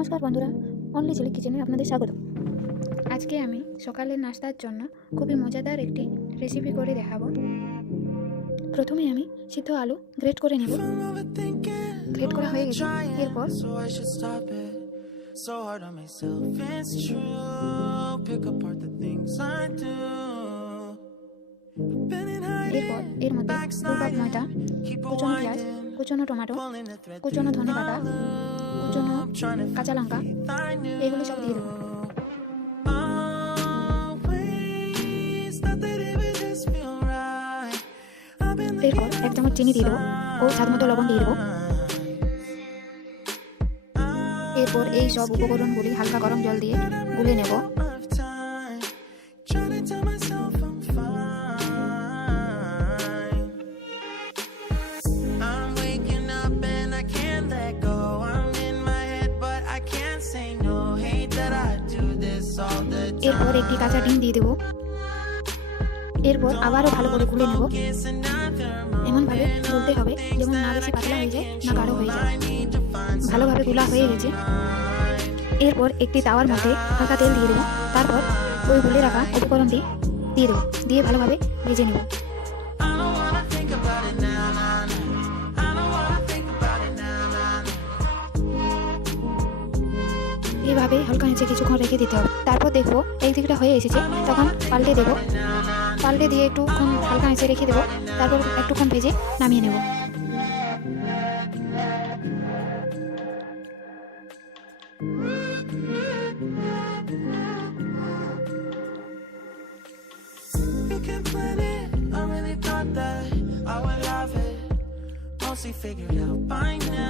নমস্কার বন্ধুরা only chilli কিচেনে আপনাদের স্বাগত আজকে আমি সকালের নাস্তার জন্য খুবই মজাদার একটি রেসিপি করে দেখাবো। প্রথমে আমি সিদ্ধ আলু গ্রেট করে নেব। গ্রেট করা হয়ে গেছে। এরপর. এরপর এর মধ্যে দু কাপ ময়দা কুচনো পেঁয়াজ কুচনো টমেটো কুচনো ধনে পাতা কাঁচা লঙ্কা, এগুলো সব দিয়ে দেবো। এরপর এক চামচ চিনি দিয়ে দেবো, ও স্বাদ মতো লবণ দিয়ে দেবো। এরপর এই সব উপকরণগুলি হালকা গরম জল দিয়ে গুলে নেব। এরপর একটি কাঁচা ডিম দিয়ে দেবো। এরপর আবারও ভালো করে গুলে নেব। এমনভাবে গুলতে হবে যেমন না বেশি পাতলা হয়ে যায়, না গাঢ় হয়ে যায়। ভালোভাবে গুলা হয়ে গেছে। এরপর একটি তাওয়ার মধ্যে হালকা তেল দিয়ে দেবো। তারপর ওই গুলে রাখা উপকরণটি দিয়ে দেবো। দিয়ে ভালোভাবে ভেজে নেব। এইভাবে হালকা নিচে কিছুক্ষণ রেখে দিতে হবে। তারপর দেখব এই দিকটা হয়ে এসেছে। তখন পাল্টে দেবো। পাল্টে দিয়ে একটুক্ষণ হালকা নিচে রেখে দেবো। তারপর একটুক্ষণ ভেজে নামিয়ে নেব. Mostly figured out by now.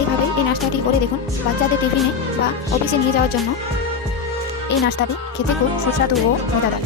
এইভাবে এই নাস্তাটি করে দেখুন। বাচ্চাদের টিফিনে বা অফিসে নিয়ে যাওয়ার জন্য এই নাস্তাটি খেতে খুব সুস্বাদু ও মজাদার।